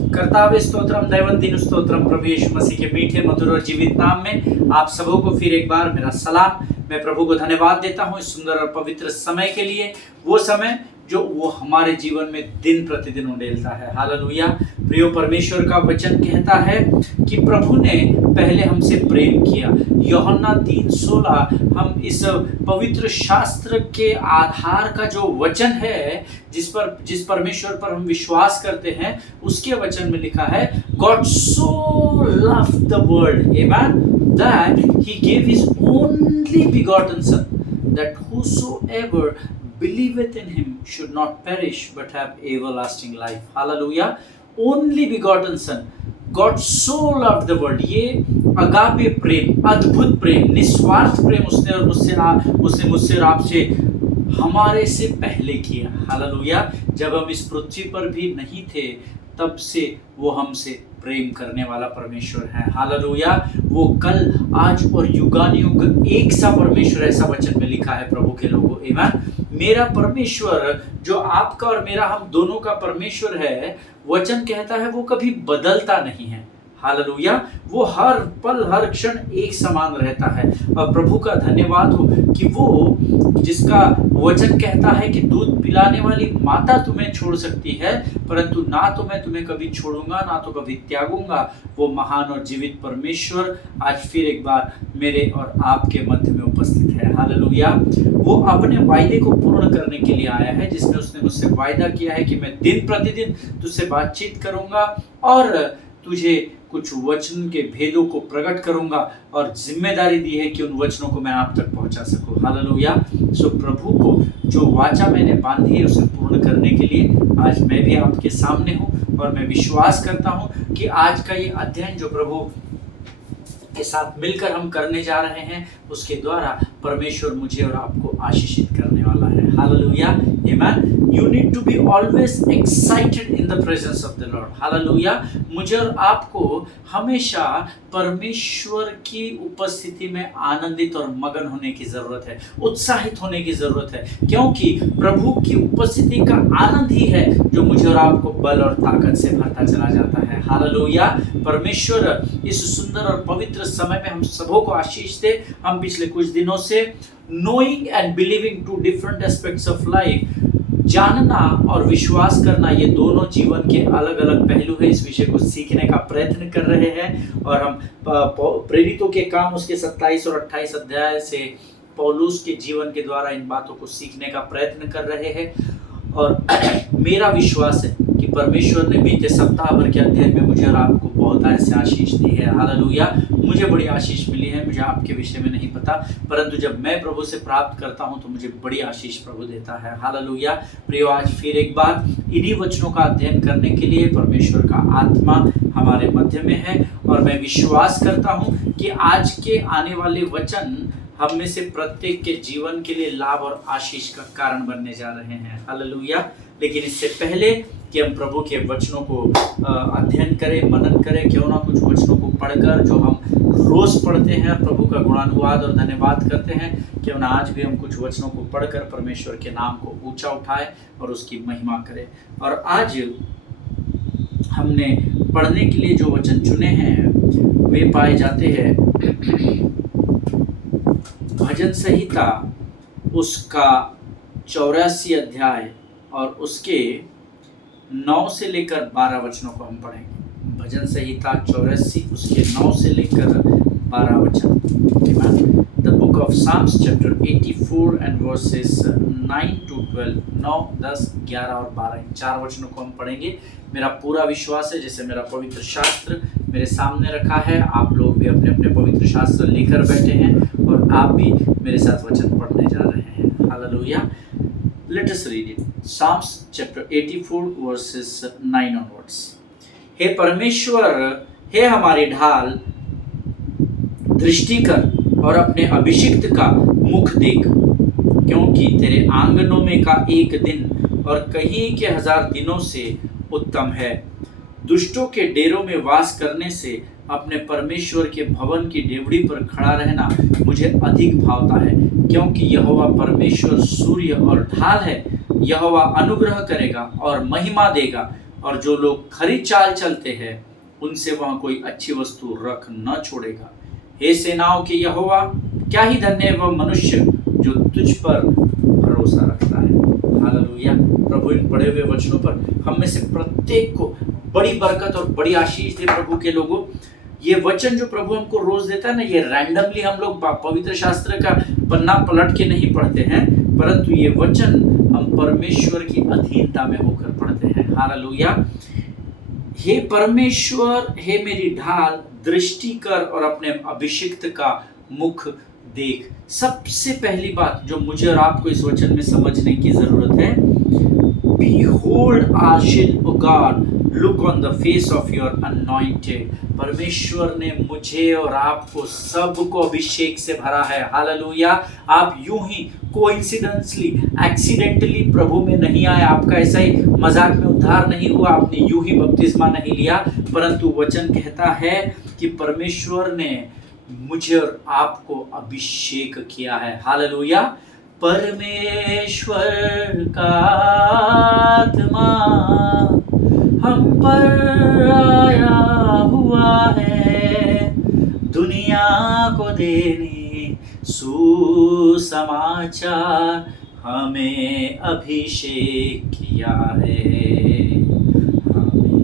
कर्तावे स्तोत्रम दैवंतिन स्तोत्रम प्रभु यीशु मसीह के मीठे मधुर और जीवित नाम में आप सबों को फिर एक बार मेरा सलाम। मैं प्रभु को धन्यवाद देता हूँ इस सुंदर और पवित्र समय के लिए, वो समय जो वो हमारे जीवन में दिन प्रतिदिन उंडेलता है। हालेलुया। प्रियो, परमेश्वर का वचन कहता है कि प्रभु ने पहले हमसे प्रेम किया। यूहन्ना 3:16 हम इस पवित्र शास्त्र के आधार का जो वचन है, जिस परमेश्वर पर हम विश्वास करते हैं, उसके वचन में लिखा है, God so loved the world, amen, that he gave his only begotten son, that whosoever believeth in him should not perish but have everlasting life. Hallelujah. Only begotten son. God so loved the world. ये agape प्रेम, अद्भुत प्रेम, निस्वार्थ प्रेम उसने मुझसे और आपसे हमारे से पहले किया। हालेलुया। जब हम इस पृथ्वी पर भी नहीं थे, तब से वो हमसे प्रेम करने वाला परमेश्वर है। हालेलुया। वो कल, आज और युगानुयुग एक सा परमेश्वर, ऐसा वचन में लिखा है प्रभु के लोगों। आमीन। मेरा परमेश्वर जो आपका और मेरा, हम दोनों का परमेश्वर है, वचन कहता है वो कभी बदलता नहीं है। हालेलुया। वो हर पल हर क्षण एक समान रहता है। और प्रभु का धन्यवाद हो कि वो जिसका वचन कहता है कि दूध पिलाने वाली माता तुम्हें छोड़ सकती है, परंतु ना तो मैं तुम्हें कभी छोड़ूंगा, ना तो कभी त्यागूंगा, वो महान और जीवित परमेश्वर आज फिर एक बार मेरे और आपके मध्य में उपस्थित है। हालेलुया। वो अपने वायदे को पूर्ण करने के लिए आया है, जिसमें उसने मुझसे वायदा किया है कि मैं दिन प्रतिदिन तुझसे बातचीत करूंगा और तुझे कुछ वचन के भेदों को प्रकट करूंगा, और जिम्मेदारी दी है कि उन वचनों को मैं आप तक पहुंचा सकूं। हालेलुया। सो प्रभु को जो वाचा मैंने बांधी है उसे पूर्ण करने के लिए आज मैं भी आपके सामने हूं, और मैं विश्वास करता हूं कि आज का ये अध्ययन जो प्रभु के साथ मिलकर हम करने जा रहे हैं, उसके द्वारा परमेश्वर मुझे और आपको आशीषित करने वाला है। हालेलुया। आमीन। You need to be always excited in the presence of the Lord. Hallelujah. मुझे और आपको हमेशा परमेश्वर की उपस्थिति में आनंदित और मगन होने की जरूरत है, उत्साहित होने की जरूरत है, क्योंकि प्रभु की उपस्थिति का आनंद ही है जो मुझे और आपको बल और ताकत से भरता चला जाता है। हालेलुया। परमेश्वर इस सुंदर और पवित्र समय में हम सबों को आशीष दे। हम पिछले कुछ दिनों से knowing and believing two different aspects of life, जानना और विश्वास करना, ये दोनों जीवन के अलग अलग पहलू है, इस विषय को सीखने का प्रयत्न कर रहे हैं। और हम प्रेरितों के काम उसके 27 और 28 अध्याय से पौलुस के जीवन के द्वारा इन बातों को सीखने का प्रयत्न कर रहे हैं। और मेरा विश्वास है कि परमेश्वर ने बीते सप्ताह भर के अध्ययन में मुझे और आपको बहुत ऐसे आशीष दी है। हालेलुया। मुझे बड़ी आशीष मिली है, मुझे आपके विषय में नहीं पता, परंतु जब मैं प्रभु से प्राप्त करता हूं तो मुझे बड़ी आशीष प्रभु देता है। हालेलुया। प्रियो, आज फिर एक बार इन्हीं वचनों का अध्ययन करने के लिए परमेश्वर का आत्मा हमारे मध्य में है, और मैं विश्वास करता हूं कि आज के आने वाले वचन हम में से प्रत्येक के जीवन के लिए लाभ और आशीष का कारण बनने जा रहे हैं। हालेलुया। लेकिन इससे पहले कि हम प्रभु के वचनों को अध्ययन करें, मनन करें, क्यों ना कुछ वचनों को पढ़कर, जो हम रोज पढ़ते हैं, प्रभु का गुणानुवाद और धन्यवाद करते हैं, क्यों ना आज भी हम कुछ वचनों को पढ़कर परमेश्वर के नाम को ऊंचा उठाए और उसकी महिमा करें। और आज हमने पढ़ने के लिए जो वचन चुने हैं वे पाए जाते हैं भजन संहिता उसका 84 अध्याय और उसके 9 से लेकर 12 वचनों को हम पढ़ेंगे। भजन संहिता 84 उसके 9 से लेकर 12 वचन। The book of Psalms chapter 84 and verses 9 to 12, 9, 10, 11 और 12, इन 4 वचनों को हम पढ़ेंगे। मेरा पूरा विश्वास है, जैसे मेरा पवित्र शास्त्र मेरे सामने रखा है, आप लोग भी अपने अपने पवित्र शास्त्र लेकर बैठे हैं और आप भी मेरे साथ वचन पढ़ने जा रहे हैं। Hallelujah. Let us read it. Psalms chapter 84 verses 9 onwards. हे परमेश्वर, हे हमारी ढाल, दृष्टि कर और अपने अभिषिक्त का मुख देख, क्योंकि तेरे आंगनों में का एक दिन और कहीं के 1000 दिनों से उत्तम है। दुष्टों के डेरों में वास करने से अपने परमेश्वर के भवन की डेवड़ी पर खड़ा रहना मुझे अधिक भावता है, क्योंकि यहोवा परमेश्वर सूर्य और ढाल है। यहोवा अनुग्रह करेगा और महिमा देगा, और जो लोग खरी चाल चलते हैं उनसे वहाँ कोई अच्छी वस्तु रख न छोड़ेगा। हे सेनाओं के यहोवा, क्या ही धन्य है वह मनुष्य जो तुझ पर भरोसा रखता है। हालेलुया। प्रभु इन पढ़े हुए वचनों पर हम में से प्रत्येक को बड़ी बरकत और बड़ी आशीष दे। प्रभु के लोगों, ये वचन जो प्रभु हमको रोज देता है ना, ये रैंडमली हम लोग पवित्र शास्त्र का पन्ना पलट के नहीं पढ़ते हैं, परंतु ये वचन हम परमेश्वर की अधीनता में होकर पढ़ते हैं। हालेलुया। हे परमेश्वर, हे मेरी ढाल, दृष्टि कर और अपने अभिषिक्त का मुख देख। सबसे पहली बात जो मुझे और आपको इस वचन में समझने की जरूरत है, Behold our shield, O God, look on the face of your anointed। परमेश्वर ने मुझे और आपको सबको अभिषेक से भरा है। हालेलुया। आप यूं ही कोइंसिडेंटली, एक्सीडेंटली प्रभु में नहीं आए, आपका ऐसा ही मजाक में उद्धार नहीं हुआ, आपने यूं ही बपतिस्मा नहीं लिया, परंतु वचन कहता है कि परमेश्वर ने मुझे और आपको अभिषेक किया है। हालेलुया। परमेश्वर का आत्मा हम पर आया हुआ है, दुनिया को देने सुसमाचार हमें अभिषेक किया है, हमें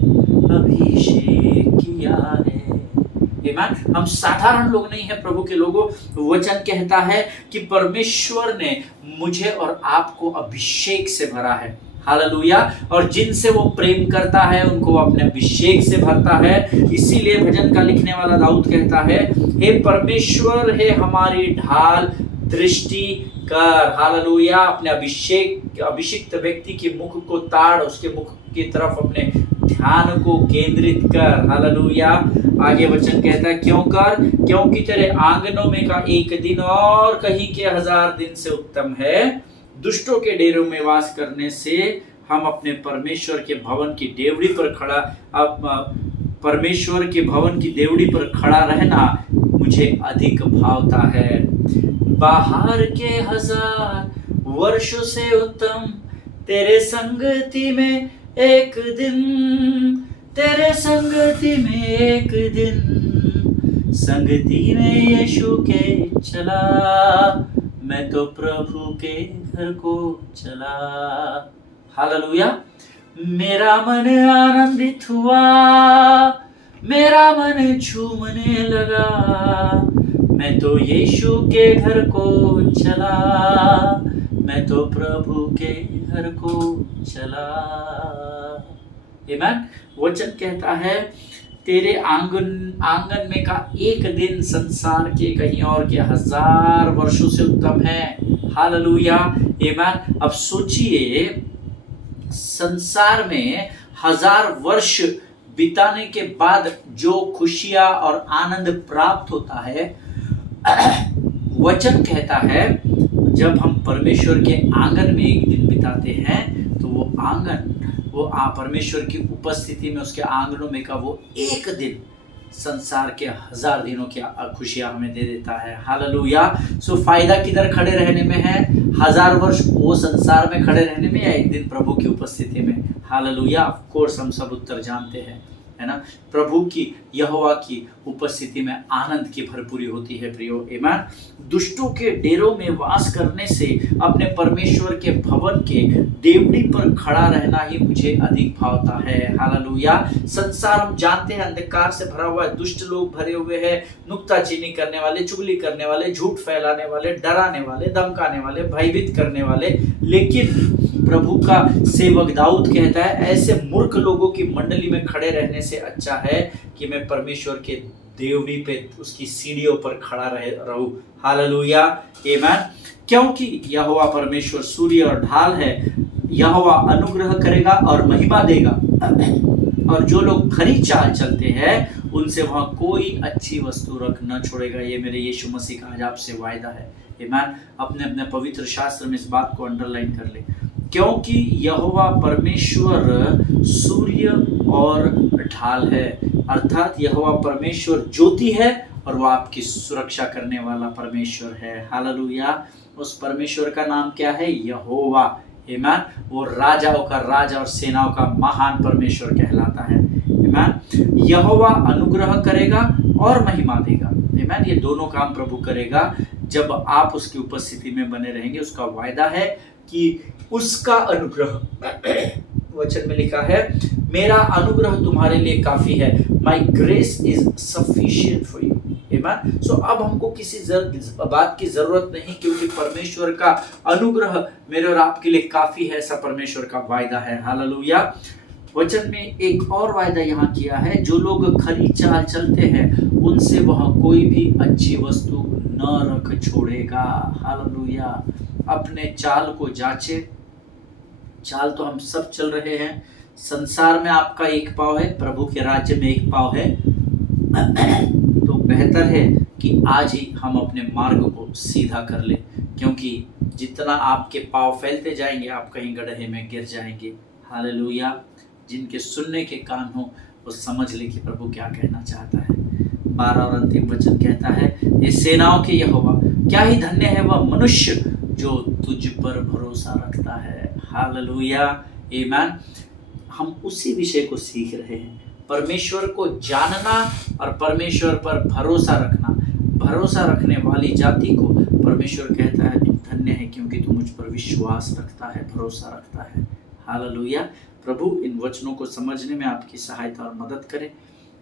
अभिषेक किया है। हम साधारण लोग नहीं है प्रभु के लोगों। वचन कहता है कि परमेश्वर ने मुझे और आपको अभिषेक से भरा है। हालेलुया। और जिनसे वो प्रेम करता है उनको वो अपने अभिषेक से भरता है। इसीलिए भजन का लिखने वाला दाऊद कहता है, हे परमेश्वर, हे हमारी ढाल, दृष्टि कर। हालेलुया। अपने अभिषिक्त व्यक्ति के मुख को ताड़, उसके मुख की तरफ अपने ध्यान को केंद्रित कर। हालेलुया। आगे वचन कहता है, क्यों कर? क्योंकि तेरे आंगनों में का एक दिन और कहीं के 1000 दिन से उत्तम है। दुष्टों के डेरों में वास करने से हम अपने परमेश्वर के भवन की डेवड़ी पर खड़ा, परमेश्वर के भवन की डेवड़ी पर खड़ा रहना मुझे अधिक भावता है। बाहर के 1000 वर्षों से उत्तम तेरे संगति में एक दिन, तेरे संगति में एक दिन, संगति में यीशु के चला, मैं तो प्रभु के घर को चला। हालेलुया। मेरा मन आनंदित हुआ, मेरा मन झूमने लगा, मैं तो यीशु के घर को चला, मैं तो प्रभु के घर को चला। आमीन। वचन कहता है, तेरे आंगन में का एक दिन संसार के कहीं और के 1000 वर्षों से उत्तम है। हालेलुया। आमीन। अब सोचिए, संसार में 1000 वर्ष बिताने के बाद जो खुशियां और आनंद प्राप्त होता है, वचन कहता है जब हम परमेश्वर के आंगन में एक दिन बिताते हैं तो वो आंगन, वो परमेश्वर की उपस्थिति में उसके आंगनों में का वो एक दिन संसार के 1000 दिनों की खुशियां हमें दे देता है। हालेलुया। सो फायदा किधर खड़े रहने में है? 1000 वर्ष वो संसार में खड़े रहने में या एक दिन प्रभु की उपस्थिति में? हालेलुया। ऑफ कोर्स हम सब उत्तर जानते हैं, है ना। प्रभु की, यहोवा की उपस्थिति में आनंद की भरपूरी होती है प्रियो। आमीन। दुष्टों के डेरों में वास करने से अपने परमेश्वर के भवन के डेवड़ी पर खड़ा रहना ही मुझे अधिक भावता है। हालेलुया। संसार हम जानते हैं अंधकार से भरा हुआ है, दुष्ट लोग भरे हुए हैं, नुक्ताचीनी करने वाले, चुगली करने वाले, झूठ फैलाने वाले, डराने वाले, धमकाने वाले, भयभीत करने वाले। लेकिन प्रभु का सेवक दाऊद कहता है, ऐसे मूर्ख लोगों की मंडली में खड़े रहने से अच्छा है कि मैं परमेश्वर के देवड़ी पे, उसकी सीढ़ियों पर खड़ा रहूं। हालेलुया। आमीन। क्योंकि यहोवा परमेश्वर सूर्य और ढाल है, यहोवा अनुग्रह करेगा और महिमा देगा, और जो लोग खरी चाल चलते हैं उनसे वहां कोई अच्छी वस्तु रख न छोड़ेगा। ये मेरे यीशु मसीह का आज आपसे वायदा है। आमीन। अपने अपने पवित्र शास्त्र में इस बात को अंडरलाइन कर ले, क्योंकि यहोवा परमेश्वर सूर्य और ढाल है, अर्थात यहोवा परमेश्वर ज्योति है और वो आपकी सुरक्षा करने वाला परमेश्वर है। हालेलुया। उस परमेश्वर का नाम क्या है? यहोवा। आमीन। वो राजाओं का राजा और सेनाओं का महान परमेश्वर कहलाता है। आमीन। यहोवा अनुग्रह करेगा और महिमा देगा। आमीन। ये दोनों काम प्रभु करेगा जब आप उसकी उपस्थिति में बने रहेंगे। उसका वायदा है कि उसका अनुग्रह, वचन में लिखा है, मेरा अनुग्रह तुम्हारे लिए काफी है, माई grace is sufficient for you. आमीन। सो अब हमको किसी बात की जरूरत नहीं, क्योंकि परमेश्वर का अनुग्रह मेरे और आपके लिए काफी है, ऐसा परमेश्वर का वायदा है। हालेलुया। वचन में एक और वायदा यहाँ किया है, जो लोग खरी चाल चलते हैं उनसे वह कोई भी अच्छी वस्तु न रख छोड़ेगा। हालेलुया। अपने चाल को जांचे। चाल तो हम सब चल रहे हैं। संसार में आपका एक पाँव है, प्रभु के राज्य में एक पाँव है। तो बेहतर है कि आज ही हम अपने मार्ग को सीधा कर ले, क्योंकि जितना आपके पाँव फैलते जाएंगे आप कहीं गड्ढे में गिर जाएंगे। हालेलुया। जिनके सुनने के कान हो वो समझ ले कि प्रभु क्या कहना चाहता है। 12 और अंतिम वचन कहता है, ये सेनाओं के यहोवा, क्या ही धन्य है वह मनुष्य जो तुझ पर भरोसा रखता है। हालेलुया। आमीन। हम उसी विषय को सीख रहे हैं, परमेश्वर को जानना और परमेश्वर पर भरोसा रखना। भरोसा रखने वाली जाति को परमेश्वर कहता है, तू धन्य है क्योंकि तू मुझ पर विश्वास रखता है, भरोसा रखता है। हालेलुया। प्रभु इन वचनों को समझने में आपकी सहायता और मदद करे।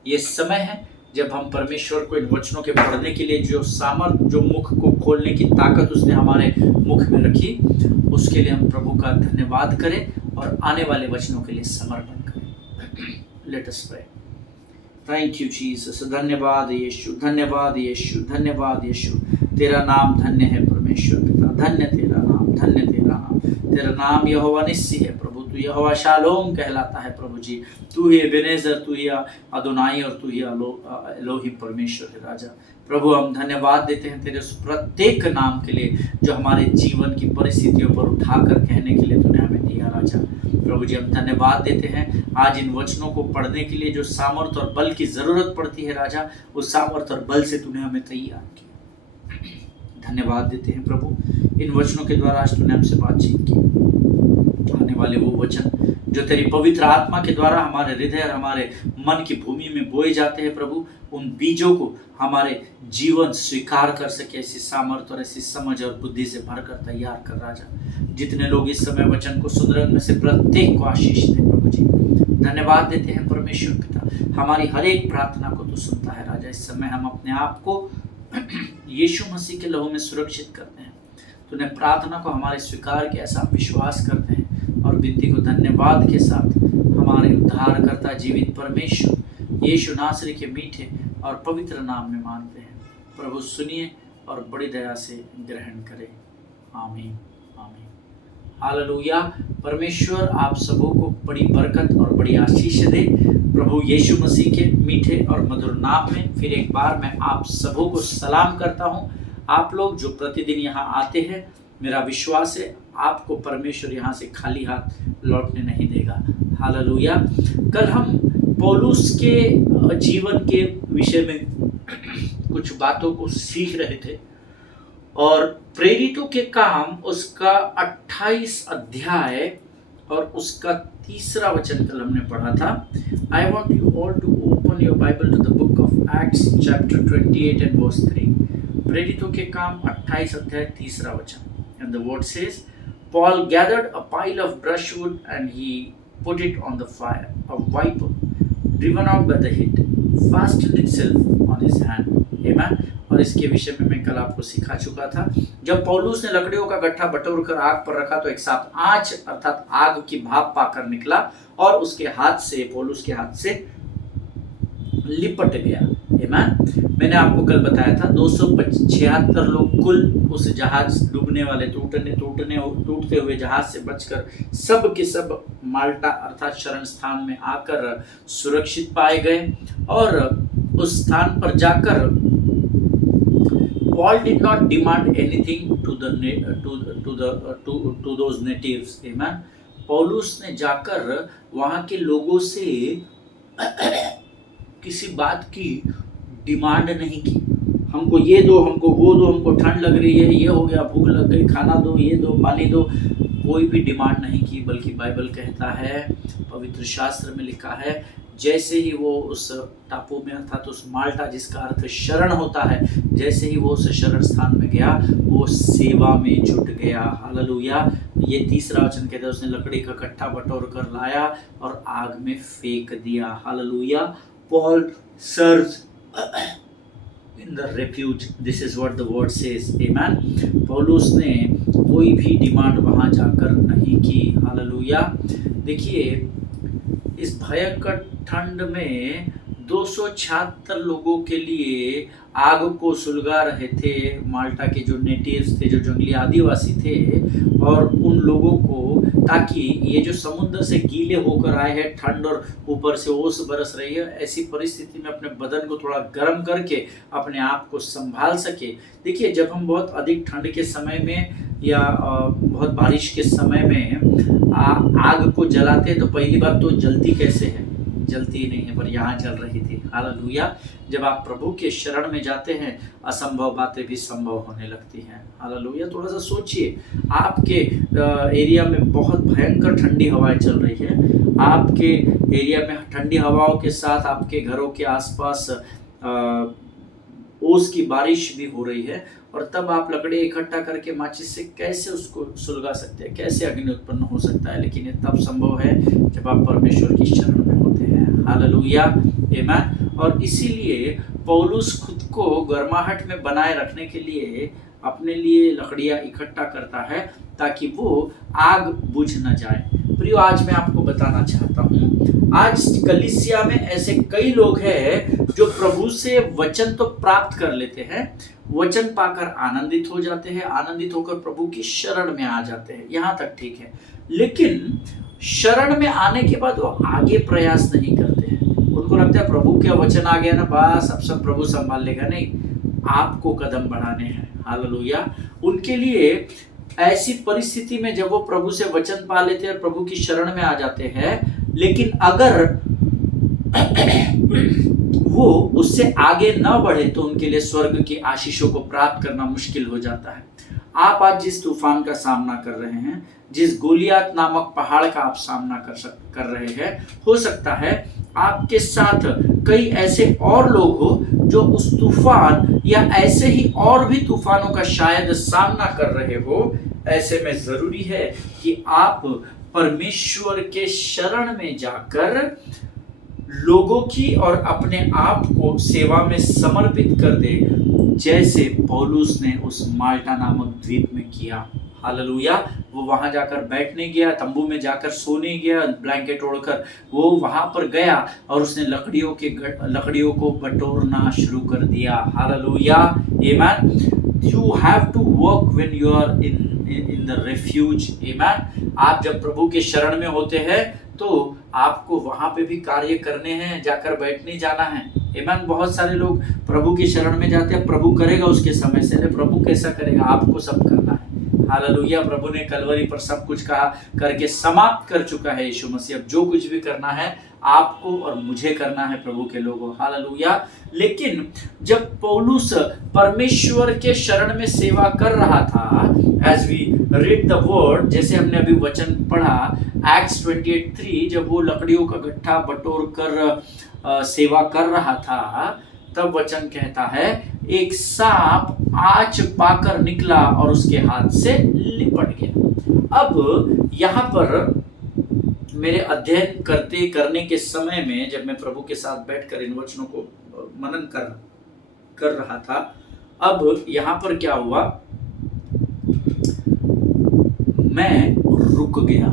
ये समय है जब हम परमेश्वर को इन वचनों के पढ़ने के लिए जो सामर्थ, जो मुख को खोलने की ताकत उसने हमारे मुख में रखी, उसके लिए हम प्रभु का धन्यवाद करें और आने वाले वचनों के लिए समर्पण करें। Let us pray. Thank you Jesus. धन्यवाद यीशु, धन्यवाद यीशु, धन्यवाद यीशु। तेरा नाम धन्य है परमेश्वर पिता, धन्य तेरा नाम, धन्य तेरा नाम। तेरा नाम यहोवा निस्सी है प्रभु, तू यहोवा शालोम कहलाता है प्रभु जी। तू ही एबेनेजर, तू ही अदोनाई और तू ही एलोहिम परमेश्वर है राजा। प्रभु हम धन्यवाद देते हैं तेरे उस प्रत्येक नाम के लिए जो हमारे जीवन की परिस्थितियों पर उठाकर कहने के लिए तूने हमें दिया राजा। प्रभु जी हम धन्यवाद देते हैं आज इन वचनों को पढ़ने के लिए जो सामर्थ और बल की जरूरत पड़ती है राजा, उस सामर्थ और बल से तूने हमें तैयार किया। धन्यवाद देते हैं प्रभु इन वचनों के द्वारा आज तूने हमसे बातचीत की। आने वाले वो वचन जो तेरी पवित्र आत्मा के द्वारा हमारे हृदय और हमारे मन की भूमि में बोए जाते हैं प्रभु, उन बीजों को हमारे जीवन स्वीकार कर सके, ऐसी सामर्थ्य और ऐसी समझ और बुद्धि से भरकर तैयार कर राजा। जितने लोग इस समय वचन को सुन रहे हैं उनमें से प्रत्येक को आशीष दे प्रभु जी। धन्यवाद देते हैं परमेश्वर पिता, हमारी हर एक प्रार्थना को तू सुनता है राजा। इस समय हम अपने आप को यीशु मसीह के लहू में सुरक्षित करते हैं। तूने प्रार्थना को हमारे स्वीकार किया, ऐसा विश्वास करते हैं और विनती को धन्यवाद के साथ हमारे उद्धारकर्ता जीवित परमेश्वर यीशु नासरी के मीठे और पवित्र नाम में मांगते हैं। प्रभु सुनिए और बड़ी दया से ग्रहण करें। आमीन, आमीन। हालेलुया। परमेश्वर आप सबों को बड़ी बरकत और बड़ी आशीष दे। प्रभु यीशु मसीह के मीठे और मधुर नाम में फिर एक बार मैं आप सबों को सलाम करता हूँ। आप लोग जो प्रतिदिन यहाँ आते हैं, मेरा विश्वास है आपको परमेश्वर यहाँ से खाली हाथ लौटने नहीं देगा। हालेलुया। कल हम पौलुस के जीवन के विषय में कुछ बातों को सीख रहे थे और प्रेरितों के काम उसका 28 अध्याय और उसका 3 वचन कल हमने पढ़ा था। I want you all to open your Bible to the book of Acts chapter 28 and verse 3। प्रेरितों के काम 28 अध्याय 3 वचन। And the word says, Paul gathered a pile of brushwood and he put it on the fire. A viper, driven out by the heat, fastened itself on his hand. Amen. और इसके विषय में मैं कल आपको सिखा चुका था। जब पौलुस ने लकड़ियों का गट्ठा बटोर कर आग पर रखा तो एक सांप आंच अर्थात आग की भाप पाकर निकला और उसके हाथ से, पौलुस के हाथ से लिपट गया। आमीन। मैंने आपको कल बताया था 276 लोग कुल उस जहाज डूबने वाले टूटते हुए जहाज से बचकर सब के सब माल्टा अर्थात शरण स्थान में आकर सुरक्षित पाए गए और उस स्थान पर जाकर Paul did not demand anything to those natives. Amen. पौलुस ने जाकर वहाँ के लोगों से किसी बात की डिमांड नहीं की, हमको ये दो, हमको वो दो, हमको ठंड लग रही है, ये हो गया, भूख लग गई, खाना दो, ये दो, पानी दो। कोई भी डिमांड नहीं की, बल्कि बाइबल कहता है, पवित्र शास्त्र में लिखा है, जैसे ही वो उस टापू में अर्थात उस माल्टा जिसका अर्थ शरण होता है, जैसे ही वो उस शरण स्थान में गया, वो सेवा में जुट गया। हालेलुया। ये तीसरा वचन कहता है, उसने लकड़ी का कट्टा बटोर कर लाया और आग में फेंक दिया। Hallelujah. Paul serves in the refuge, this is what the word says, amen। पौलुस ने कोई भी डिमांड वहां जाकर नहीं की। हालेलुया। देखिए, इस भयंकर ठंड में 276 लोगों के लिए आग को सुलगा रहे थे माल्टा के जो नेटिव्स थे, जो जंगली आदिवासी थे, और उन लोगों को, ताकि ये जो समुद्र से गीले होकर आए हैं, ठंड और ऊपर से ओस बरस रही है, ऐसी परिस्थिति में अपने बदन को थोड़ा गर्म करके अपने आप को संभाल सके। देखिए, जब हम बहुत अधिक ठंड के समय में या बहुत बारिश के समय में आग को जलाते हैं, तो पहली बात तो जलती कैसे है? जलती ही नहीं है, पर यहाँ जल रही थी। हालेलुया। जब आप प्रभु के शरण में जाते हैं, असंभव बातें भी संभव होने लगती हैं। हालेलुया। थोड़ा सा सोचिए, आपके एरिया में बहुत भयंकर ठंडी हवाएं चल रही है, आपके एरिया में ठंडी हवाओं के साथ आपके घरों के आसपास ओस की बारिश भी हो रही है, और तब आप लकड़ी इकट्ठा करके माचिस से कैसे उसको सुलगा सकते हैं? कैसे अग्नि उत्पन्न हो सकता है? लेकिन ये तब संभव है जब आप परमेश्वर की शरण में होते हैं। हालेलुया, आमीन। और इसीलिए पौलुस खुद को गर्माहट में बनाए रखने के लिए अपने लिए लकड़ियां इकट्ठा करता है, ताकि वो आग बुझ न जाए। प्रियो, आज मैं आपको बताना चाहता हूँ, आज कलीसिया में ऐसे कई लोग हैं जो प्रभु से वचन तो प्राप्त कर लेते हैं, वचन पाकर आनंदित हो जाते हैं, आनंदित होकर प्रभु की शरण में आ जाते हैं, यहाँ तक ठीक है, लेकिन शरण में आने के बाद वो आगे प्रयास नहीं करते हैं। उनको लगता है प्रभु का वचन आ गया ना, बस अब सब प्रभु संभाल लेगा। नहीं, आपको कदम बढ़ाने हैं। हालेलुया। उनके लिए ऐसी परिस्थिति में जब वो प्रभु से वचन पा लेते हैं, प्रभु की शरण में आ जाते हैं, लेकिन अगर वो उससे आगे न बढ़े तो उनके लिए स्वर्ग की आशीषों को प्राप्त करना मुश्किल हो जाता है। आप आज जिस तूफान का सामना कर रहे हैं, जिस गोलियात नामक पहाड़ का आप सामना कर रहे हैं, हो सकता है आपके साथ कई ऐसे और लोग हो जो उस तूफान या ऐसे ही और भी तूफानों का शायद सामना कर रहे हो। ऐसे में जरूरी है कि आप परमेश्वर के शरण में जाकर लोगों की और अपने आप को सेवा में समर्पित कर दे, जैसे पौलुस ने उस माल्टा नामक द्वीप में किया। हालेलुया। वो वहां जाकर बैठने गया, तंबू में जाकर सोने गया, ब्लैंकेट ओढ़कर वो वहां पर गया और उसने लकड़ियों को बटोरना शुरू कर दिया। हालेलुया, आमीन। You have to work when you are in the refuge. आमीन। आप जब प्रभु के शरण में होते हैं तो आपको वहां पे भी कार्य करने हैं, जाकर बैठ नहीं जाना है। आमीन। बहुत सारे लोग प्रभु की शरण में जाते हैं, प्रभु करेगा उसके समय से। प्रभु कैसा करेगा? आपको सब करना है। हालेलुया। प्रभु ने कलवरी पर सब कुछ कहा करके समाप्त कर चुका है यीशु मसीह। अब जो कुछ भी करना है आपको और मुझे करना है, प्रभु के लोगों। हालेलुया। लेकिन जब पौलुस परमेश्वर के शरण में सेवा कर रहा था, as we read the word, जैसे हमने अभी वचन पढ़ा एक्ट्स 28:3, जब वो लकड़ियों का गट्ठा बटोर कर सेवा कर रहा था, तब वचन कहता है एक सांप आँच पाकर निकला और उसके हाथ से लिपट गया। अब यहाँ पर मेरे अध्ययन करने के समय में, जब मैं प्रभु के साथ बैठकर इन वचनों को मनन कर रहा था, अब यहाँ पर क्या हुआ, मैं रुक गया।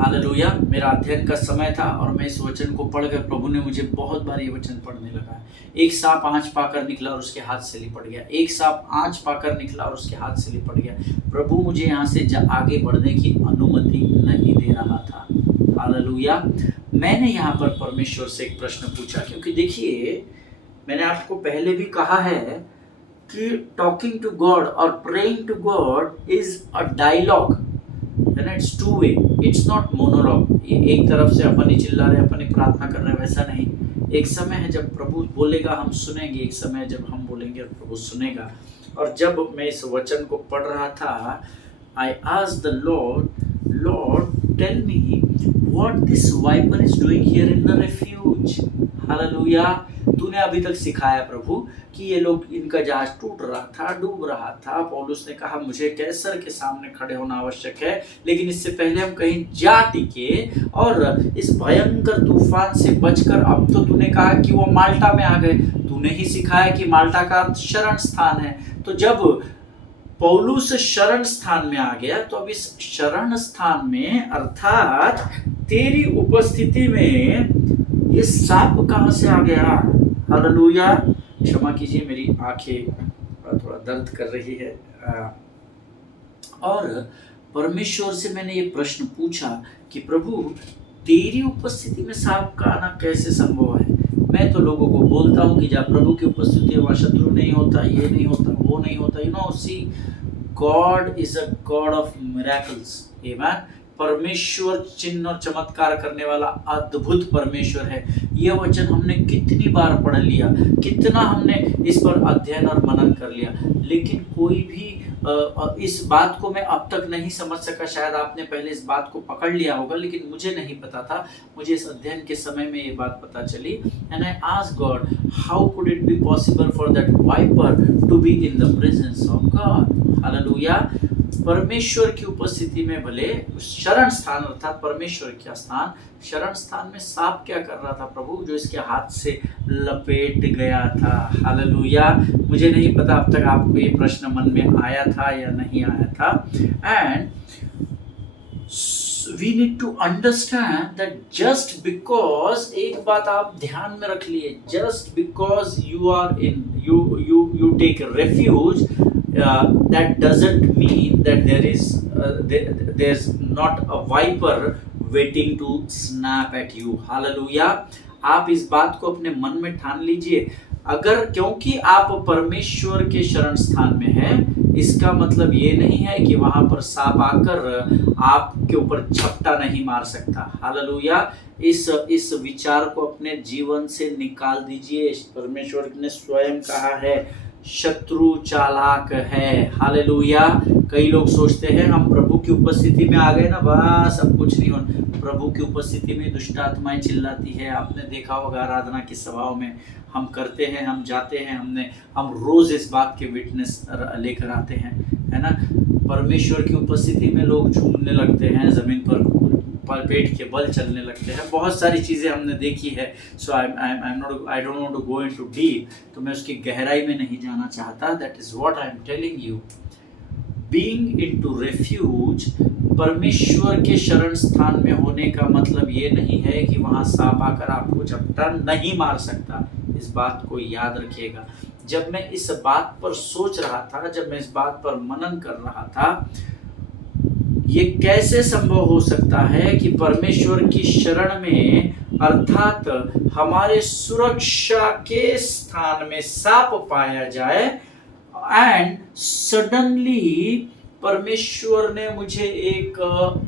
हालेलुया। मेरा अध्ययन का समय था और मैं इस वचन को पढ़कर, प्रभु ने मुझे बहुत बार ये वचन पढ़ने लगा। एक सांप आँच पाकर निकला और उसके हाथ से लिपट गया। एक सांप आँच पाकर निकला और उसके हाथ से लिपट गया। प्रभु मुझे यहाँ से आगे बढ़ने की अनुमति नहीं दे रहा था। हालेलुया। मैंने यहाँ पर परमेश्वर से एक प्रश्न पूछा, क्योंकि देखिए, मैंने आपको पहले भी कहा है कि टॉकिंग टू गॉड और praying to God is a dialogue, है ना। It's two way, it's not monologue. एक तरफ से अपन ही चिल्ला रहे, अपन ही प्रार्थना कर रहे हैं, वैसा नहीं। एक समय है जब प्रभु बोलेगा हम सुनेंगे, एक समय जब हम बोलेंगे प्रभु सुनेगा। और जब मैं इस वचन को पढ़ रहा था, I asked the Lord Lord, tell me what this viper is doing here in the refuge. Hallelujah. तूने अभी तक सिखाया प्रभु कि ये लोग, इनका जहाज टूट रहा था, डूब रहा था। पौलुस ने कहा मुझे कैसर के सामने खड़े होना आवश्यक है, लेकिन इससे पहले हम कहीं जा टिके और इस भयंकर तूफान से बचकर, अब तो तूने कहा कि वो माल्टा में आ गए। तूने ही सिखाया कि माल्टा का अर्थ शरण स्थान है। तो जब पौलुस शरण स्थान में आ गया, तो अब इस शरण स्थान में अर्थात तेरी उपस्थिति में ये सांप कहां से आ गया? हालेलुया। क्षमा कीजिए, मेरी आंखें थोड़ा दर्द कर रही है। और परमेश्वर से मैंने ये प्रश्न पूछा कि प्रभु, तेरी उपस्थिति में सांप का आना कैसे संभव है? मैं तो लोगों को बोलता हूँ कि जब प्रभु की उपस्थिति है वहाँ शत्रु नहीं होता, ये नहीं होता, वो नहीं होता। You know, see, God is a God of miracles. Amen. परमेश्वर चिन्ह और चमत्कार करने वाला अद्भुत परमेश्वर है। यह वचन हमने कितनी बार पढ़ लिया, कितना हमने इस पर अध्ययन और मनन कर लिया, लेकिन कोई भी इस बात को मैं अब तक नहीं समझ सका। शायद आपने पहले इस बात को पकड़ लिया होगा, लेकिन मुझे नहीं पता था। मुझे इस अध्ययन के समय में ये बात पता चली। And I asked God, how could it be possible for that viper to be in the presence of God? हालेलुया। परमेश्वर की उपस्थिति में, भले शरण स्थान अर्थात परमेश्वर का स्थान, शरण स्थान में सांप क्या कर रहा था प्रभु, जो इसके हाथ से लपेट गया था? हालेलुया। मुझे नहीं पता अब तक आपको ये प्रश्न मन में आया था या नहीं आया था। And we need to understand that just because, एक बात आप ध्यान में रख लिए, just because you are in, you take refuge, that doesn't mean that there's not a viper waiting to snap at you. Hallelujah. आप इस बात को अपने मन में ठान लीजिए। अगर क्योंकि आप परमेश्वर के शरण स्थान में हैं, इसका मतलब ये नहीं है कि वहां पर सांप आकर आपके ऊपर झपटा नहीं मार सकता। हालेलुया। इस विचार को अपने जीवन से निकाल दीजिए। परमेश्वर ने स्वयं कहा है, शत्रु चालाक है। हालेलुया। कई लोग सोचते हैं हम प्रभु की उपस्थिति में आ गए ना, बस अब कुछ नहीं होना। प्रभु की उपस्थिति में दुष्ट आत्माएं चिल्लाती है। आपने देखा होगा आराधना की सभाओं में, हम करते हैं, हम जाते हैं, हम रोज इस बात के विटनेस लेकर आते हैं, है ना। परमेश्वर की उपस्थिति में लोग झूमने लगते हैं, जमीन पर पेट के बल चलने लगते हैं। बहुत सारी चीज़ें हमने देखी है। So I don't want to go into deep, तो मैं उसकी गहराई में नहीं जाना चाहता। That is what I am telling you. Being into refuge, परमेश्वर के शरण स्थान में होने का मतलब ये नहीं है कि वहां सांप आकर आपको झपटा नहीं मार सकता। इस बात को याद रखिएगा। जब मैं इस बात पर सोच रहा था, जब मैं इस बात पर मनन कर रहा था, ये कैसे संभव हो सकता है कि परमेश्वर की शरण में अर्थात हमारे सुरक्षा के स्थान में सांप पाया जाए, एंड सडनली परमेश्वर ने मुझे एक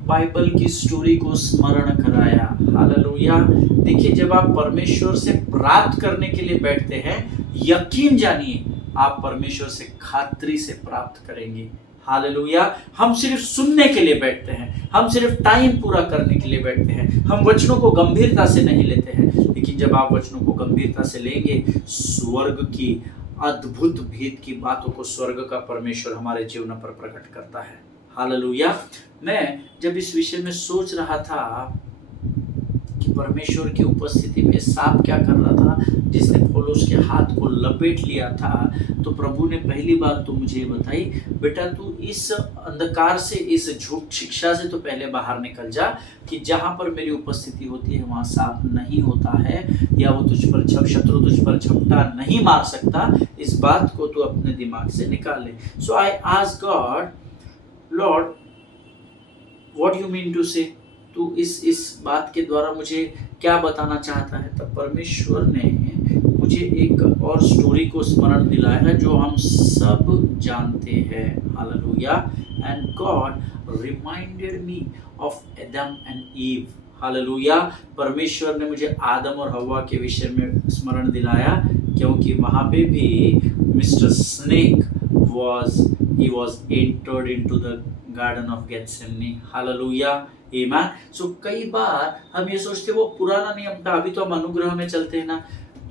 बाइबल की स्टोरी को स्मरण कराया। हालेलुया। देखिए, जब आप परमेश्वर से प्राप्त करने के लिए बैठते हैं, यकीन जानिए आप परमेश्वर से खातिरी से प्राप्त करेंगे। हालेलुया। हम सिर्फ सुनने के लिए बैठते हैं, हम सिर्फ टाइम पूरा करने के लिए बैठते हैं, हम वचनों को गंभीरता से नहीं लेते हैं। लेकिन जब आप वचनों को गंभीरता से लेंगे, स्वर्ग की अद्भुत भेद की बातों को स्वर्ग का परमेश्वर हमारे जीवन पर प्रकट करता है। हालेलुया। मैं जब इस विषय में सोच रहा था कि परमेश्वर की उपस्थिति में सांप क्या कर रहा था, जिसने पौलुस के हाथ को लपेट लिया था, तो प्रभु ने पहली बात तो मुझे बताई, बेटा तू इस अंधकार से, इस झूठ शिक्षा से तो पहले बाहर निकल जा कि जहां पर मेरी उपस्थिति होती है वहां सांप नहीं होता है, या वो शत्रु तुझ पर झपटा नहीं मार सकता। इस बात को तू अपने दिमाग से निकाल ले। So I asked God, Lord what you mean to say, तू इस बात के द्वारा मुझे क्या बताना चाहता है। तब परमेश्वर ने मुझे एक और स्टोरी को स्मरण दिलाया जो हम सब जानते हैं। Hallelujah. And God reminded me of Adam and ewe. Hallelujah. परमेश्वर ने मुझे आदम और हव्वा के विषय में स्मरण दिलाया, क्योंकि वहां पे भी mister snake was entered into the garden of Gethsemane. Hallelujah, amen. So कई बार हम ये सोचते वो पुराना नियम था, अभी तो हम अनुग्रह में चलते हैं ना।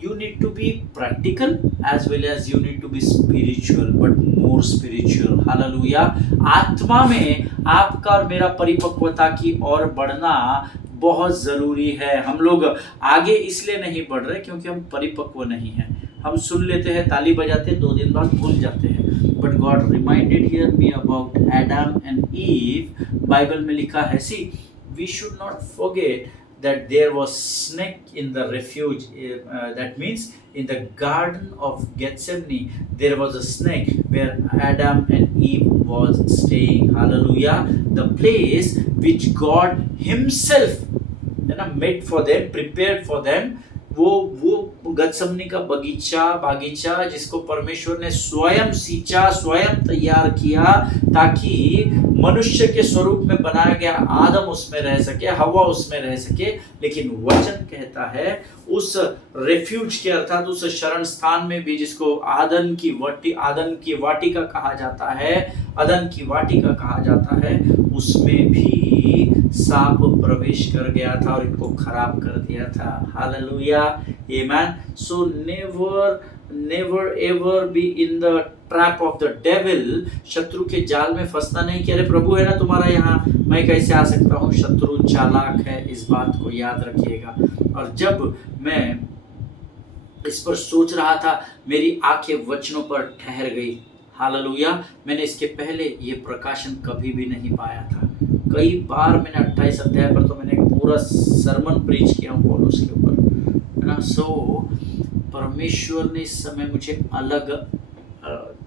You need to be practical as well as you need to be spiritual, but more spiritual। Hallelujah. आत्मा में आपका और मेरा परिपक्वता की ओर बढ़ना बहुत ज़रूरी है। हम लोग आगे इसलिए नहीं बढ़ रहे क्योंकि हम परिपक्व नहीं हैं। हम सुन लेते हैं, ताली बजाते हैं, 2 दिन बाद भूल जाते हैं। But God reminded here me about Adam and Eve. Bible में लिखा है, see we should not forget that there was snake in the refuge, that means in the garden of Gethsemane there was a snake where Adam and Eve was staying। Hallelujah, the place which God himself made for them, prepared for them। वो गethsemane का बागीचा जिसको परमेश्वर ने स्वयं सींचा, स्वयं तैयार किया, ताकि मनुष्य के स्वरूप में बनाया गया आदम उसमें रह सके, हवा उसमें रह सके। लेकिन वचन कहता है उस रेफ्यूज के अर्थात उस शरण स्थान में भी, जिसको अदन की वाटिका कहा जाता है, उसमें भी सांप प्रवेश कर गया था और इनको खराब कर दिया था। Hallelujah, amen. So never ever be in the trap of the devil. शत्रु के जाल में फंसना नहीं कि अरे प्रभु है ना तुम्हारा यहाँ, मैं कैसे आ सकता हूँ। शत्रु चालाक है, इस बात को याद रखिएगा। और जब मैं इस पर सोच रहा था, मेरी आंखें वचनों पर ठहर गई। हालेलुया। मैंने इसके पहले ये प्रकाशन कभी भी नहीं पाया था। कई बार मैंने 28 अध्याय पर तो मैंने एक पूरा सरमन प्रीच किया हूँ पौलुस के ऊपर, है ना। सो परमेश्वर ने इस समय मुझे अलग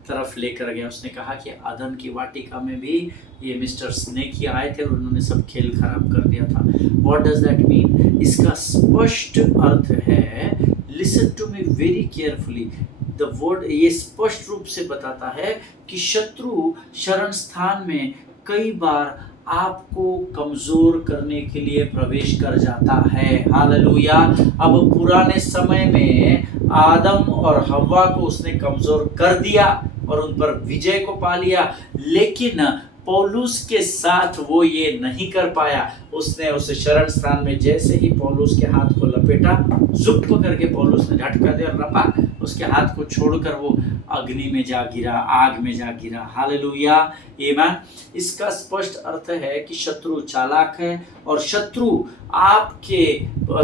तरफ लेकर गया। उसने कहा कि अदन की वाटिका में भी ये मिस्टर स्नेक ही आए थे और उन्होंने सब खेल खराब कर दिया था। What does that mean? इसका स्पष्ट अर्थ है, listen to me very carefully, the word ये स्पष्ट रूप से बताता है कि शत्रु शरण स्थान में कई बार आपको कमजोर करने के लिए प्रवेश कर जाता है। हालेलुया। अब पुराने समय में आदम और हव्वा को उसने कमजोर कर दिया और उन पर विजय को पा लिया, लेकिन पौलुस के साथ वो ये नहीं कर पाया। उसने उस शरण स्थान में जैसे ही पौलुस के हाथ को लपेटा, जुप करके पौलुस ने झटका दिया और रपा उसके हाथ को छोड़कर वो अग्नि में जा गिरा, आग में जा गिरा। हालेलुया, आमीन। इसका स्पष्ट अर्थ है कि शत्रु चालाक है और शत्रु आपके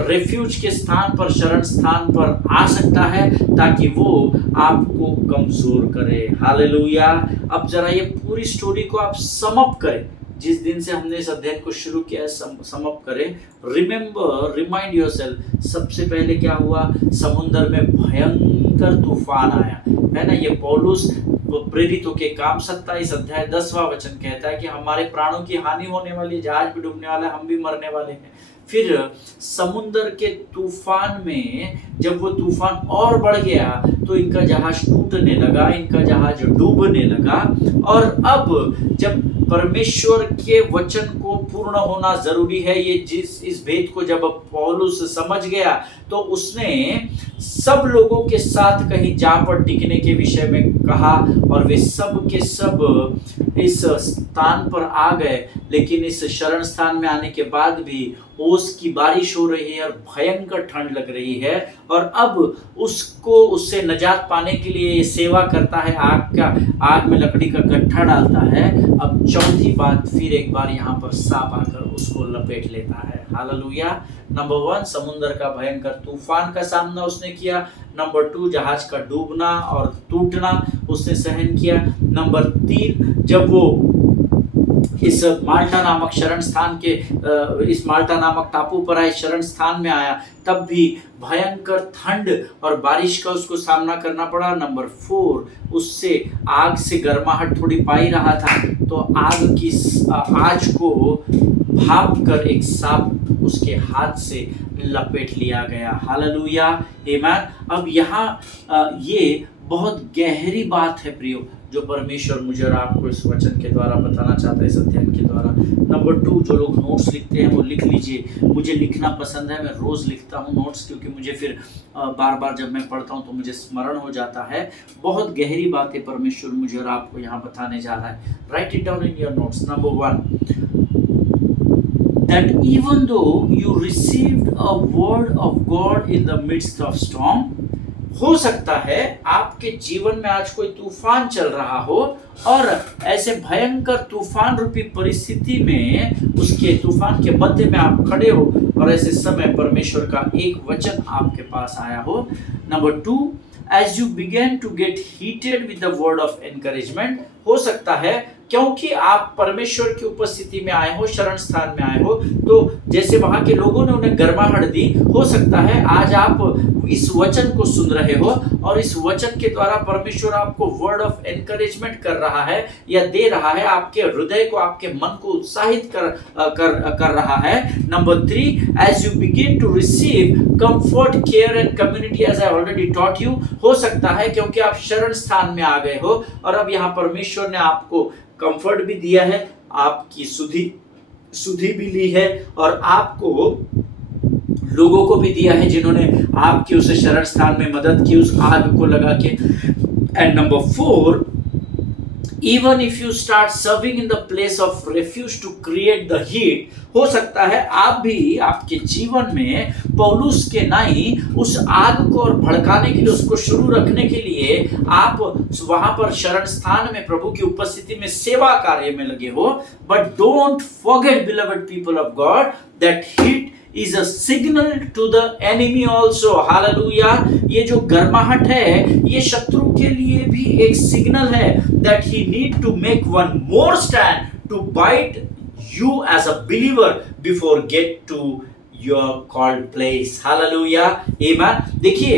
रेफ्यूज के स्थान पर, शरण स्थान पर आ सकता है ताकि वो आपको कमजोर करे। हालेलुया। अब जरा ये पूरी स्टोरी को आप समअप करें। जिस दिन से हमने इस अध्ययन को शुरू किया है, समअप करें। Remember, remind yourself. सबसे पहले क्या हुआ? समुद्र में भयंकर तूफान आया, है ना। ये पौलुस प्रेरितों के काम 27 अध्याय 10वां वचन कहता है कि हमारे प्राणों की हानि होने वाली, जहाज भी डूबने वाला है, हम भी मरने वाले हैं। फिर समुद्र के तूफान में जब वो तूफान और बढ़ गया तो इनका जहाज टूटने लगा, इनका जहाज डूबने लगा। और अब जब परमेश्वर के वचन को पूर्ण होना जरूरी है, ये इस भेद को जब पौलुस समझ गया तो उसने सब लोगों के साथ कहीं जा पर टिकने के विषय में कहा और वे सब के सब इस स्थान पर आ गए। लेकिन इस शरण स्थान में आने के बाद भी ओस की बारिश हो रही है और भयंकर ठंड लग रही है, और अब उससे नजात पाने के लिए सेवा करता है, आग में लकड़ी का गट्ठा डालता है। अब चौथी बात, फिर एक बार यहाँ पर सांप आकर उसको लपेट लेता है। हालेलुया। नंबर 1, समुद्र का भयंकर तूफान का सामना उसने किया। नंबर 2, जहाज का डूबना और टूटना उसने सहन किया। नंबर 3, जब वो इस माल्टा नामक शरण स्थान के इस माल्टा नामक टापू पर आए, शरण स्थान में आया, तब भी भयंकर ठंड और बारिश का उसको सामना करना पड़ा। नंबर 4, उससे आग से गर्माहट थोड़ी पाई रहा था तो आग की आग को भाप कर एक सांप उसके हाथ से लपेट लिया गया। हालेलुया, आमीन। अब यहाँ ये बहुत गहरी बात है प्रियो। जो परमेश्वर मुझे और आपको इस वचन के द्वारा बताना चाहता है, इस अध्ययन के द्वारा। नंबर 2, जो लोग नोट्स लिखते हैं वो लिख लीजिए। मुझे लिखना पसंद है, मैं रोज़ लिखता हूँ नोट्स, क्योंकि मुझे फिर बार बार जब मैं पढ़ता हूँ तो मुझे स्मरण हो जाता है। बहुत गहरी बातें परमेश्वर मुझे और आपको यहाँ बताने जा रहा है। Right it down in your notes. Number 1, that even though you received a word of God in the midst of storm, हो सकता है आपके जीवन में आज कोई तूफान चल रहा हो और ऐसे भयंकर तूफान रूपी परिस्थिति में, उसके तूफान के मध्य में आप खड़े हो और ऐसे समय परमेश्वर का एक वचन आपके पास आया हो। Number 2, as you began to get heated with the word of encouragement, हो सकता है क्योंकि आप परमेश्वर की उपस्थिति में आए हो, शरण स्थान में आए हो, तो जैसे वहां के लोगों ने उन्हें गर्माहट दी, हो सकता है आज आप इस वचन को सुन रहे हो और इस वचन के द्वारा परमेश्वर आपको वर्ड ऑफ एनकरेजमेंट कर रहा है या दे रहा है, आपके हृदय को, आपके मन को उत्साहित कर रहा है। Number 3, as you begin to receive comfort, care and community as I already taught you, हो सकता है क्योंकि आप शरण स्थान में आ गए हो और अब यहाँ परमेश्वर ने आपको कंफर्ट भी दिया है, आपकी सुधि भी ली है और आपको लोगों को भी दिया है जिन्होंने आपकी उस शरण स्थान में मदद की, उस आग को लगा के। And number 4, even if you start serving in the place of refuge to create the heat, हो सकता है आप भी आपके जीवन में पौलुस के नाई उस आग को और भड़काने के लिए, उसको शुरू रखने के लिए आप वहां पर शरण स्थान में प्रभु की उपस्थिति में सेवा कार्य में लगे हो। But don't forget beloved people of God that heat is a signal to the enemy also. Hallelujah. ये जो गर्माहट है ये शत्रु के लिए भी एक सिग्नल है that he need to make one more stand to bite you as a believer before get to your called place. Hallelujah, आमीन। देखिए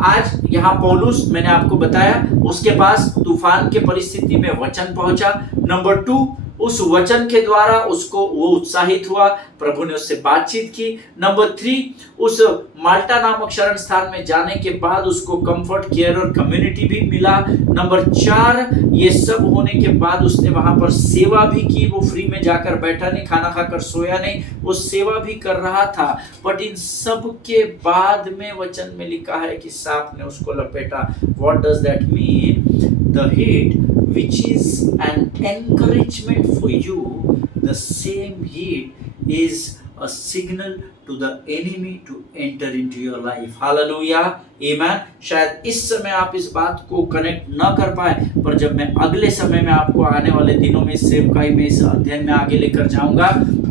आज यहाँ पौलुस, मैंने आपको बताया, उसके पास तूफान के परिस्थिति में वचन पहुंचा। नंबर 2, उस वचन के द्वारा उसको वो उत्साहित हुआ, प्रभु ने उससे बातचीत की। नंबर 3, उस माल्टा नामक शरण स्थान में जाने के बाद उसको कंफर्ट, केयर और कम्युनिटी भी मिला। नंबर 4, ये सब होने के बाद उसने वहां पर सेवा भी की। वो फ्री में जाकर बैठा नहीं, खाना खाकर सोया नहीं, वो सेवा भी कर रहा था। बट इन सब के बाद में वचन में लिखा है कि सांप ने उसको लपेटा। What does that mean? The heat which is an encouragement for you, the same heat is a signal to the enemy to enter into your life. Hallelujah, amen। शायद इस समय आप इस बात को कनेक्ट न कर पाए, पर जब मैं अगले समय में आपको आने वाले दिनों में इस सेवकाई में, इस अध्ययन में आगे लेकर जाऊंगा,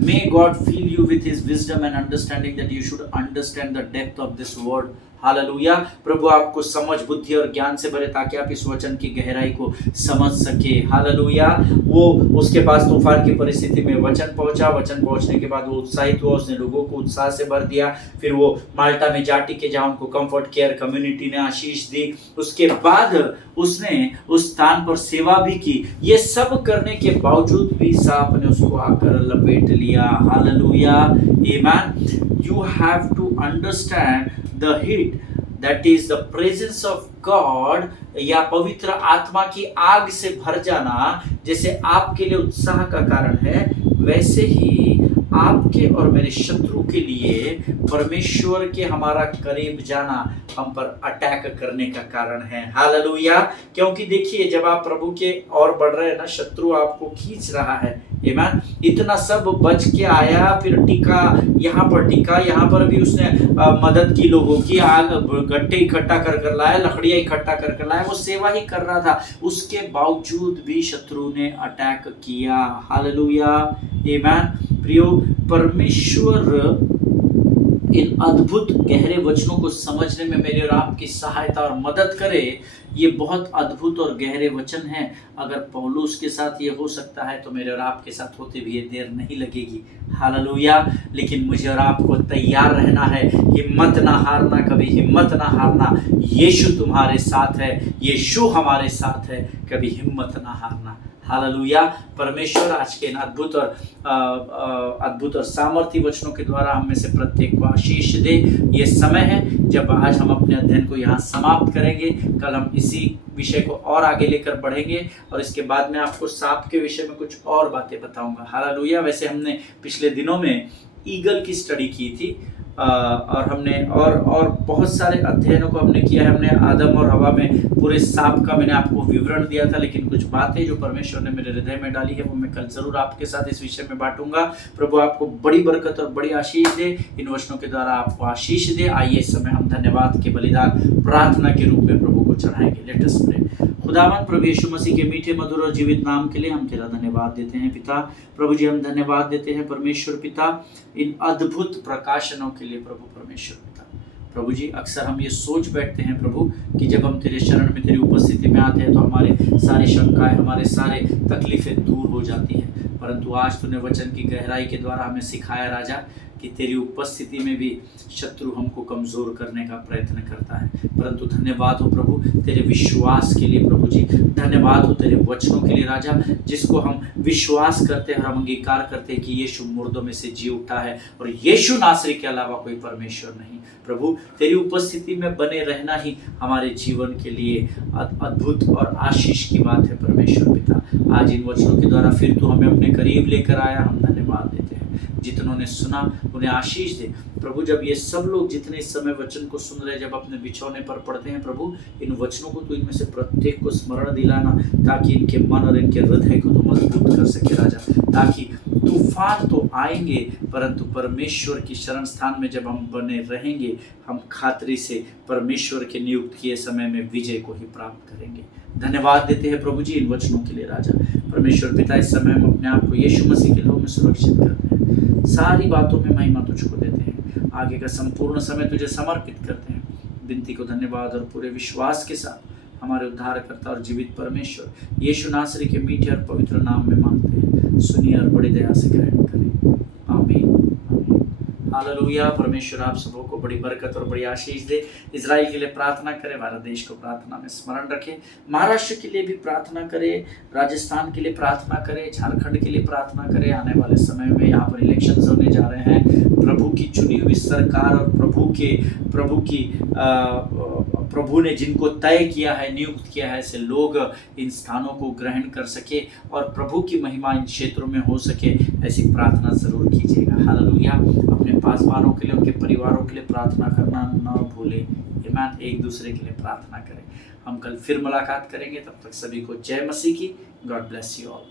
may God fill you with his wisdom and understanding that you should understand the depth of this word। Hallelujah. प्रभु आपको समझ, बुद्धि और ज्ञान से भरे ताकि आप इस वचन की गहराई को समझ सके। हालेलुया। वो उसके पास तूफान की परिस्थिति में वचन पहुंचा। वचन पहुंचने के बाद वो उत्साहित हुआ, उसने लोगों को उत्साह से भर दिया। फिर वो माल्टा में जा टिके जहाँ उनको कंफर्ट, केयर, कम्युनिटी ने आशीष दी। उसके बाद उसने उस स्थान पर सेवा भी की। ये सब करने के बावजूद भी सांप ने उसको आकर लपेट लिया। हालेलुया, आमीन। You have to understand the heat, that is the presence of God, या पवित्र आत्मा की आग से भर जाना जैसे आपके लिए उत्साह का कारण है, वैसे ही आपके और मेरे शत्रु के लिए परमेश्वर के हमारा करीब जाना हम पर अटैक करने का कारण है। हालेलुया। क्योंकि देखिए जब आप प्रभु के और बढ़ रहे हैं ना, शत्रु आपको खींच रहा है। आमीन। इतना सब बच के आया, फिर टिका, यहाँ पर भी उसने मदद की, लोगों की, आग गट्टे इकट्ठा कर लाया, लकड़ियाँ इकट्ठा कर लाया, वो सेवा ही कर रहा था। उसके बावजूद भी शत्रु ने अटैक किया। हालेलुया, आमीन। प्रियो, परमेश्वर इन अद्भुत गहरे वचनों को समझने में मेरी और आपकी सहायता और मदद करे। ये बहुत अद्भुत और गहरे वचन हैं। अगर पौलुस के साथ ये हो सकता है तो मेरे और आपके साथ होते भी ये देर नहीं लगेगी। हालेलुया। लेकिन मुझे और आपको तैयार रहना है, हिम्मत ना हारना, कभी हिम्मत ना हारना। यीशु तुम्हारे साथ है, यीशु हमारे साथ है, कभी हिम्मत ना हारना। हालेलुया। परमेश्वर आज के इन अद्भुत और सामर्थी वचनों के द्वारा हम में से प्रत्येक को आशीष दे। ये समय है जब आज हम अपने अध्ययन को यहाँ समाप्त करेंगे। कल हम इसी विषय को और आगे लेकर बढ़ेंगे और इसके बाद में आपको सांप के विषय में कुछ और बातें बताऊंगा। हालेलुया। वैसे हमने पिछले दिनों में ईगल की स्टडी की थी और हमने और बहुत सारे अध्ययनों को हमने किया है। हमने आदम और हवा में पूरे सांप का मैंने आपको विवरण दिया था, लेकिन कुछ बातें जो परमेश्वर ने मेरे हृदय में डाली है वो मैं कल जरूर आपके साथ इस विषय में बांटूंगा। प्रभु आपको बड़ी बरकत और बड़ी आशीष दे, इन वचनों के द्वारा आपको आशीष दे। आइए इस समय हम धन्यवाद के बलिदान प्रार्थना के रूप में प्रभु को चढ़ाएंगे। Late us pray. खुदावन प्रभु यीशु मसीह के मीठे मधुर और जीवित नाम के लिए हम तेरा धन्यवाद देते हैं पिता। प्रभु जी हम धन्यवाद देते हैं परमेश्वर पिता इन अद्भुत प्रकाशनों के लिए। प्रभु परमेश्वर पिता, प्रभु जी अक्सर हम ये सोच बैठते हैं प्रभु कि जब हम तेरे शरण में तेरी उपस्थिति में आते हैं तो हमारे सारी शंकाएं, हमारे सारे तकलीफें दूर हो जाती हैं, परंतु आज तूने वचन की गहराई के द्वारा हमें सिखाया राजा कि तेरी उपस्थिति में भी शत्रु हमको कमज़ोर करने का प्रयत्न करता है। परंतु धन्यवाद हो प्रभु तेरे विश्वास के लिए। प्रभु जी धन्यवाद हो तेरे वचनों के लिए राजा, जिसको हम विश्वास करते हैं और हम अंगीकार करते हैं कि यीशु मुर्दों में से जी उठा है और यीशु नासरी के अलावा कोई परमेश्वर नहीं। प्रभु तेरी उपस्थिति में बने रहना ही हमारे जीवन के लिए अद्भुत और आशीष की बात है परमेश्वर पिता। आज इन वचनों के द्वारा फिर तू हमें अपने करीब लेकर आया, हम धन्यवाद देते हैं। जितनों ने सुना उन्हें आशीष दे प्रभु। जब ये सब लोग जितने इस समय वचन को सुन रहे, जब अपने बिछौने पर पढ़ते हैं प्रभु, इन वचनों को तू इनमें से प्रत्येक को स्मरण दिलाना, ताकि इनके मन और इनके हृदय को तू मजबूत कर सके राजा। ताकि तूफान तो आएंगे परंतु परमेश्वर की शरण स्थान में जब हम बने रहेंगे, हम खातरी से परमेश्वर के नियुक्त किए समय में विजय को ही प्राप्त करेंगे। धन्यवाद देते हैं प्रभु जी इन वचनों के लिए राजा। परमेश्वर पिता इस समय हम अपने आप को यीशु मसीह के नाम में सुरक्षित करते हैं, सारी बातों में महिमा तुझको देते हैं, आगे का संपूर्ण समय तुझे समर्पित करते हैं। विनती को धन्यवाद और पूरे विश्वास के साथ हमारे उद्धारकर्ता और जीवित परमेश्वर यीशु नासरी के मीठे और पवित्र नाम में मांगते हैं। सुनिए और बड़ी दया से ग्रहण करें। आमीन। हालेलुया। परमेश्वर आप सबों को बड़ी बरकत और बड़ी आशीष दे। इजराइल के लिए प्रार्थना करें, भारत देश को प्रार्थना में स्मरण रखें, महाराष्ट्र के लिए भी प्रार्थना करें, राजस्थान के लिए प्रार्थना करें, झारखंड के लिए प्रार्थना करें। आने वाले समय में यहाँ पर इलेक्शंस होने जा रहे हैं। प्रभु की चुनी हुई सरकार और प्रभु ने जिनको तय किया है, नियुक्त किया है, ऐसे लोग इन स्थानों को ग्रहण कर सके और प्रभु की महिमा इन क्षेत्रों में हो सके, ऐसी प्रार्थना जरूर कीजिएगा। हालेलुया। अपने पासवानों के लिए, उनके परिवारों के लिए प्रार्थना करना न भूलें। ईमान एक दूसरे के लिए प्रार्थना करें। हम कल फिर मुलाकात करेंगे, तब तक सभी को जय मसीह की। God bless you all.